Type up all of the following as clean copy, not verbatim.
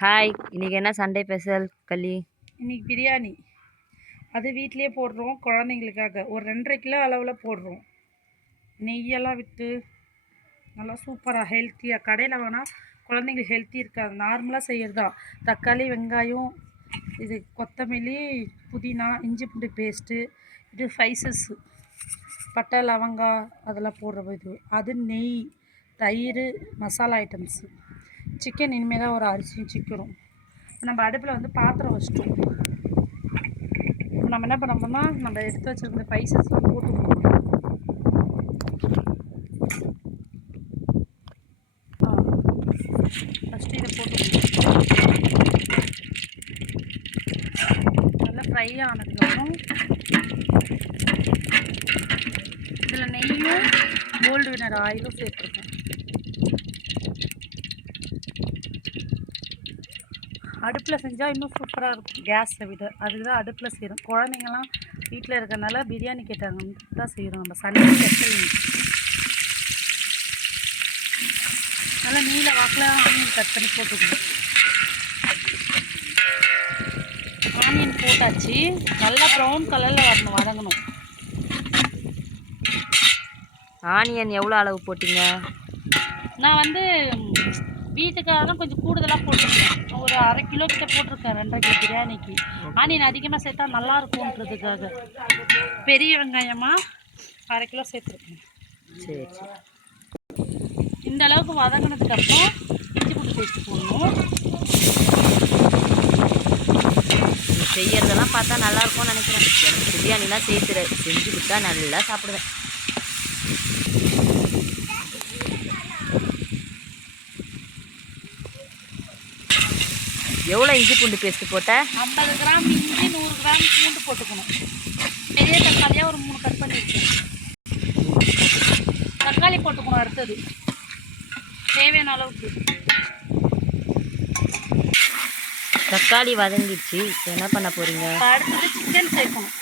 Hi, இன்னைக்கு என்ன Sunday special கள்ளி? இன்றைக்கி பிரியாணி. அது வீட்டிலே போடுறோம் குழந்தைங்களுக்காக. ஒரு 2.5 கிலோ அளவில் போடுறோம். நெய்யெல்லாம் விட்டு நல்லா சூப்பராக ஹெல்த்தியாக. கடையில் வேணால் குழந்தைங்களுக்கு ஹெல்த்தி இருக்காது, நார்மலாக செய்கிறது தான். தக்காளி, வெங்காயம், இது கொத்தமல்லி, புதினா, இஞ்சி பூண்டு பேஸ்ட்டு, இது ஸ்பைசஸ்ஸு, பட்டை லவங்காய் அதெல்லாம் போடுற இது. அது நெய், தயிர், மசாலா ஐட்டம்ஸு. சிக்கன் இனிமேல் தான் ஒரு அரிசியும் சிக்கனும். நம்ம அடுப்பில் வந்து பாத்திரம் வச்சிட்டோம். நம்ம என்ன பண்ணோம்னா, நம்ம எடுத்து வச்சுருந்த ஸ்பைசஸ்லாம் போட்டுக்கணும். ஃபஸ்ட்டு இதை போட்டுக்கணும். நல்லா ஃப்ரை ஆனதுக்கப்புறம் இதில் நெய்யும் கோல்டு வினர் ஆயிலும் சேர்த்துருக்கோம். அடுப்பில் செஞ்சால் இன்னும் சூப்பராக இருக்கும் கேஸில் விட. அதுக்கு தான் அடுப்பில் செய்கிறோம். குழந்தைங்கள்லாம் வீட்டில் இருக்கிறதுனால பிரியாணி கேட்டாங்க தான் செய்கிறோம். நம்ம சண்டே ஸ்பெஷல். நல்லா நீல வாக்கில் ஆனியன் கட் பண்ணி போட்டுக்கணும். ஆனியன் போட்டாச்சு. நல்லா ப்ரௌன் கலரில் வரணும், வதங்கணும். ஆனியன் எவ்வளோ அளவு போட்டிங்க? நான் வந்து வீட்டுக்காக தான் கொஞ்சம் கூடுதலாக போட்டிருக்கேன். ஒரு 1/2 கிலோ கிட்ட போட்டிருக்கேன் 2.5 கிலோ பிரியாணிக்கு. ஆனியன் அதிகமாக சேர்த்தா நல்லா இருக்கும்ன்றதுக்காக பெரிய வெங்காயமாக 1/2 கிலோ சேர்த்துருக்கேன். சரி சரி. இந்த அளவுக்கு வதங்கினதுக்கப்புறம் இஞ்சி பூண்டு பேஸ்ட்டு போடணும். செய்யறதெல்லாம் பார்த்தா நல்லா இருக்கும்னு நினைக்கிறேன். எனக்கு பிரியாணிலாம் செஞ்சு கொடுத்தா நல்லா சாப்பிடுவேன். எவ்வளோ இஞ்சி பூண்டு பேஸ்ட்டு போட்ட? 50 கிராம் இஞ்சி, 100 கிராம் பூண்டு போட்டுக்கணும். பெரிய தக்காளியாக ஒரு 3 கட் பண்ணி வச்சுக்கணும். தக்காளி போட்டுக்கணும். அடுத்தது தேவையான அளவுக்கு. தக்காளி வதங்கிடுச்சு. என்ன பண்ண போகிறீங்க? அடுத்தது சிக்கன் சேர்க்கணும்.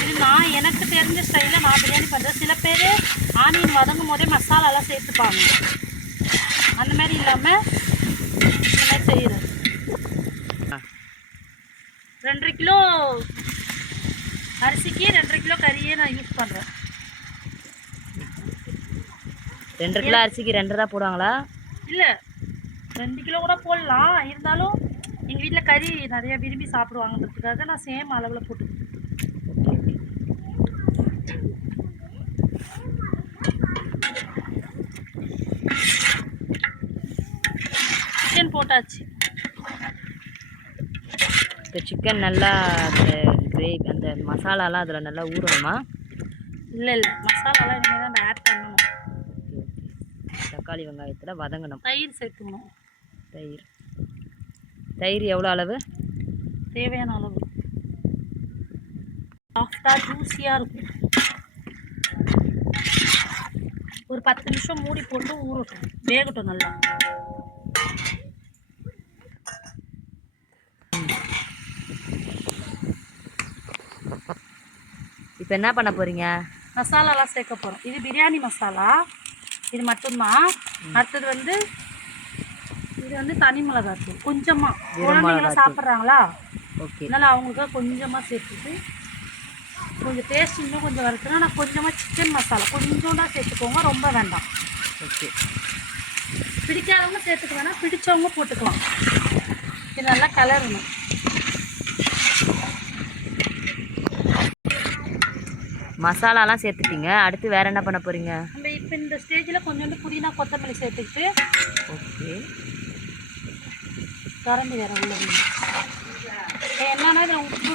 இது நான் எனக்கு தெரிஞ்ச ஸ்டைலில் நான் பிரியாணி பண்ணுறேன். சில பேர் ஆனியன் வதங்கும் போதே மசாலாலாம் சேர்த்துப்பாங்க. அந்த மாதிரி இல்லாமல் இந்த மாதிரி செய்கிறது. 2.5 கிலோ அரிசிக்கு 2.5 கிலோ கறியே நான் யூஸ் பண்ணுறேன். 2 கிலோ அரிசிக்கு 2 தான் போடுவாங்களா? இல்லை, 2 கிலோ கூட போடலாம். இருந்தாலும் எங்கள் வீட்டில் கறி நிறையா விரும்பி சாப்பிடுவாங்கன்றதுக்காக நான் சேம் அளவில் போட்டுக்கேன். சிக்கன் போட்டாச்சு. இப்போ சிக்கன் நல்லா அந்த கிரேவி, அந்த மசாலாலாம் அதில் நல்லா ஊறணுமா? இல்லை மசாலாலாம் இனிமேல் தான் ஆட் பண்ணணும். தக்காளி வெங்காயத்தில் வதங்கணும். தயிர் சேர்த்துக்கணும். தயிர் எவ்வளோ அளவு? தேவையான அளவு. சாஃப்டாக ஜூஸியாக இருக்கும். ஒரு 10 நிமிஷம் மூடி போட்டு ஊறட்டும், வேகட்டும் நல்லா. இப்போ என்ன பண்ண போகிறீங்க? மசாலாலாம் சேர்க்க போகிறோம். இது பிரியாணி மசாலா, இது மட்டும்தான். அடுத்தது வந்து இது வந்து தனி மிளகாத்தூள் கொஞ்சமாக. குழந்தைங்களாம் சாப்பிட்றாங்களா? ஓகே. அதனால் அவங்களுக்காக கொஞ்சமாக சேர்த்துட்டு கொஞ்சம் டேஸ்ட் இன்னும் கொஞ்சம் வறுத்துனா நான் கொஞ்சமாக சிக்கன் மசாலா கொஞ்சம் தான் சேர்த்துக்கோங்க, ரொம்ப வேண்டாம். ஓகே. பிடிக்காதவங்க சேர்த்துக்க வேணாம், பிடிச்சவங்க போட்டுக்கலாம். இது நல்லா கலரணும். மசாலாலாம் சேர்த்துட்டீங்க. அடுத்து வேறு என்ன பண்ண போகிறீங்க? நம்ம இப்போ இந்த ஸ்டேஜில் கொஞ்சோண்டு புதினா கொத்தமல்லி சேர்த்துக்கிட்டு. ஓகே. கரண்டி வேறு உள்ளது என்னன்னா இதில் உப்பு.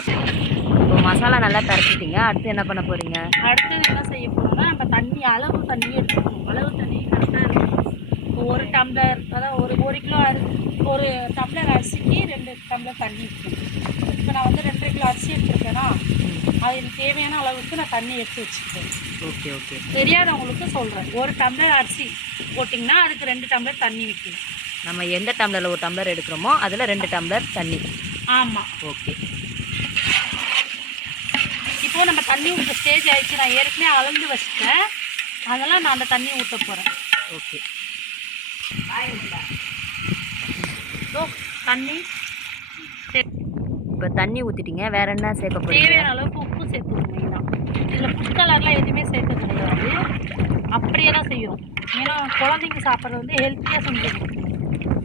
இப்போ மசாலா நல்லா பரட்டிட்டீங்க. அடுத்து என்ன பண்ண போகிறீங்க? அடுத்தது என்ன செய்ய போகிறோம்னா, நம்ம அளவு தண்ணி எடுத்துக்கணும். அளவு தண்ணி கரெக்டாக இருக்கும். இப்போ 1 டம்ளர், அதாவது ஒரு கிலோ ஒரு டம்ளர் அரிசிக்கு 2 டம்ளர் தண்ணி இருக்கணும். இப்போ நான் வந்து 2.5 கிலோ அரிசி எடுத்துருக்கேன்னா அதுக்கு தேவையான அளவுக்கு நான் தண்ணி எடுத்து வச்சுருக்கேன். Okay okay. தெரியாதவங்களுக்கு சொல்கிறேன். 1 டம்ளர் அரிசி போட்டிங்கன்னா அதுக்கு 2 டம்ளர் தண்ணி வைக்கணும். நம்ம எந்த டம்ளரில் 1 டம்ளர் எடுக்கிறோமோ அதில் 2 டம்ளர் தண்ணி. ஆமாம். ஓகே. இப்போது நம்ம தண்ணி ஊற்ற ஸ்டேஜ் ஆகிடுச்சு. நான் ஏற்கனவே அளந்து வச்சுட்டேன். அதெல்லாம் நான் அந்த தண்ணியை ஊற்ற போகிறேன். ஓகே. தண்ணி இப்போ தண்ணி ஊற்றிட்டீங்க, வேற என்ன சேர்க்க போறீங்க? தேவையான அளவுக்கு உப்பு சேர்த்துக்கணும். மெயினாக இதில் ஃபுட் கலர்லாம் எதுவுமே சேர்க்க கிடையாது, அப்படியே தான் செய்யணும். ஏன்னா குழந்தைங்க சாப்பிட்றது வந்து ஹெல்த்தியாக செஞ்சு கொடுக்கணும்.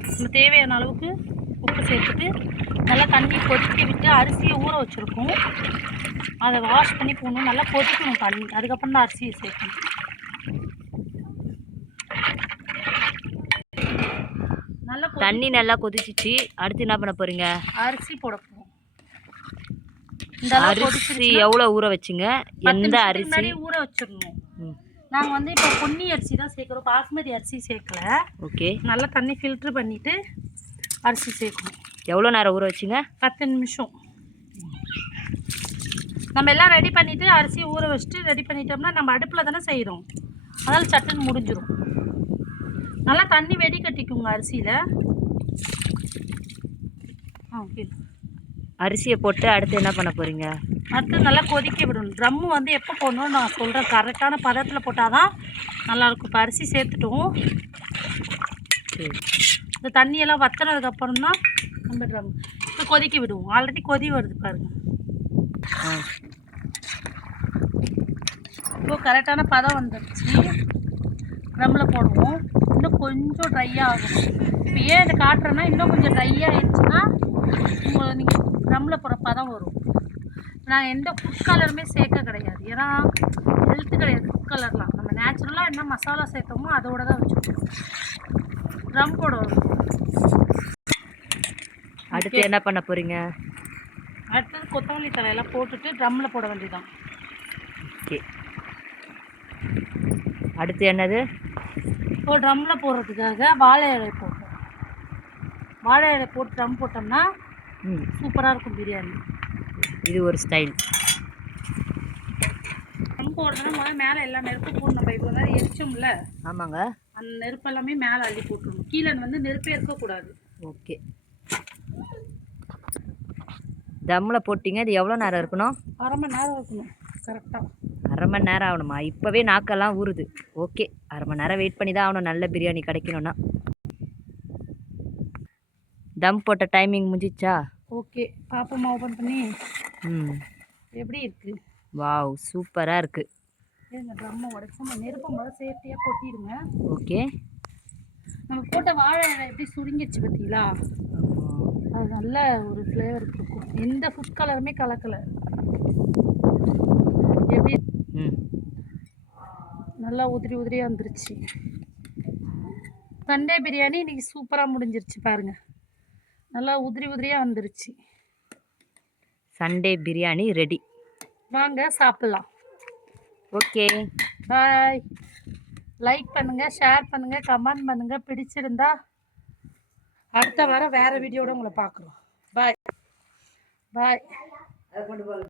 நம்ம தேவையான அளவுக்கு உப்பு சேர்த்துட்டு நல்லா தண்ணி கொதிக்க விட்டு அரிசியை ஊற வச்சுருக்கோம், அதை வாஷ் பண்ணி போடணும். நல்லா கொதிக்கணும் தண்ணி, அதுக்கப்புறம் தான் அரிசியை சேர்க்கணும். தண்ணி நல்லா கொதிச்சிச்சு, அடுத்து என்ன பண்ண போறீங்க? அரிசி போட போகிறோம். அரிசி எவ்வளோ ஊற வச்சுங்க? எந்த அரிசி ஊற வச்சிடணும்? நாங்கள் வந்து இப்போ பொன்னி அரிசி தான் சேர்க்குறோம், பாஸ்மதி அரிசி சேர்க்கல. ஓகே. நல்லா தண்ணி ஃபில்ட்ரு பண்ணிவிட்டு அரிசி சேர்க்கணும். எவ்வளோ நேரம் ஊற வச்சுங்க? 10 நிமிஷம். நம்ம எல்லாம் ரெடி பண்ணிவிட்டு அரிசியை ஊற வச்சுட்டு ரெடி பண்ணிட்டோம்னா நம்ம அடுப்பில் தானே செய்கிறோம், அதனால் சட்டுன்னு முடிஞ்சிடும். நல்லா தண்ணி வெடி கட்டிக்குங்க அரிசியில். ஓகே. அரிசியை போட்டு அடுத்து என்ன பண்ண போகிறீங்க? அடுத்து நல்லா கொதிக்க விடணும். ட்ரம்மு வந்து எப்போ போடணும்னு நான் சொல்கிறேன், கரெக்டான பதத்தில் போட்டால் தான் நல்லாயிருக்கும். இப்போ அரிசி சேர்த்துட்டோம், இந்த தண்ணியெல்லாம் வற்றினதுக்கப்புறம் தான் நம்ம ட்ரம் இப்போ கொதிக்க விடுவோம். ஆல்ரெடி கொதி வருது பாருங்கள். இப்போ கரெக்டான பதம் வந்துடுச்சு, ட்ரம்மில் போடுவோம். இன்னும் கொஞ்சம் ட்ரையாக ஆகும். இப்போ ஏன் இதை காட்டுறேன்னா, இன்னும் கொஞ்சம் ட்ரையாக ஆயிடுச்சுன்னா உங்களை நீங்கள் ட்ரம்மில் போகிற பதம் வரும். நாங்கள் எந்த ஃபுட் கலருமே சேர்க்க கிடையாது, ஏன்னா ஹெல்த்து கிடையாது ஃபுட் கலர்லாம். நம்ம நேச்சுரலாக என்ன மசாலா சேர்த்தோமோ அதோட தான் வச்சுருக்கோம். ட்ரம் போட வரும். அடுத்து என்ன பண்ண போகிறீங்க? அடுத்தது கொத்தமல்லி தலையெல்லாம் போட்டுட்டு ட்ரம்மில் போட வேண்டியதான். ஓகே. அடுத்து என்னது? இப்போ ட்ரம்மில் போடுறதுக்காக வாழை இலை போட்டோம். வாழை இலை போட்டு ட்ரம் போட்டோம்னா சூப்பராக இருக்கும் பிரியாணி. இது ஒரு ஸ்டைல். ட்ரம் போடுறதுனா முதல்ல மேலே எல்லா நெருப்பும் போடணும். நம்ம இப்போ வந்து எரிச்சோம்ல, ஆமாங்க, அந்த நெருப்பு எல்லாமே மேலே அள்ளி போட்டுருணும். கீழே வந்து நெருப்பே இருக்கக்கூடாது. ஓகே. தம்மில் போட்டிங்க, இது எவ்வளோ நேரம் இருக்கணும்? 1/2 மணி நேரம் இருக்கணும் கரெக்டாக. 1/2 மணி நேரம் ஆகணுமா? இப்போவே நாக்கெல்லாம் ஊறுது. ஓகே, 1/2 மணி நேரம் வெயிட் பண்ணி தான் ஆகணும் நல்ல பிரியாணி கிடைக்கணும்னா. தம் போட்ட டைமிங் முடிஞ்சிச்சா? ஓகே, பாப்போமா ஓப்பன் பண்ணி? எப்படி இருக்கு? வாவ், சூப்பராக இருக்கு. இந்த ட்ரம்மை உடைச்சு நெருப்பை முதல்ல சேஃப்டியாக கொட்டிடுங்க. ஓகே. நம்ம போட்ட வாழை எப்படி சுருங்கிடுச்சு பார்த்தீங்களா? அது நல்ல ஒரு ஃப்ளேவர் கொடுக்கும். எந்த ஃபுட் கலருமே கலக்கலை. எப்படி நல்லா உதிரி உதிரியாக வந்துருச்சு. சண்டே பிரியாணி இன்னைக்கு சூப்பராக முடிஞ்சிருச்சு பாருங்க, நல்லா உதிரி உதிரியாக வந்துருச்சு. Sunday biryani ready. வாங்க சாப்பிட்லாம். ஓகே, பாய். லைக் பண்ணுங்கள், ஷேர் பண்ணுங்கள், கமெண்ட் பண்ணுங்கள். பிடிச்சிருந்தா அடுத்த வாரம் வேறு வீடியோட உங்களை பார்க்குறோம். பாய் பாய்.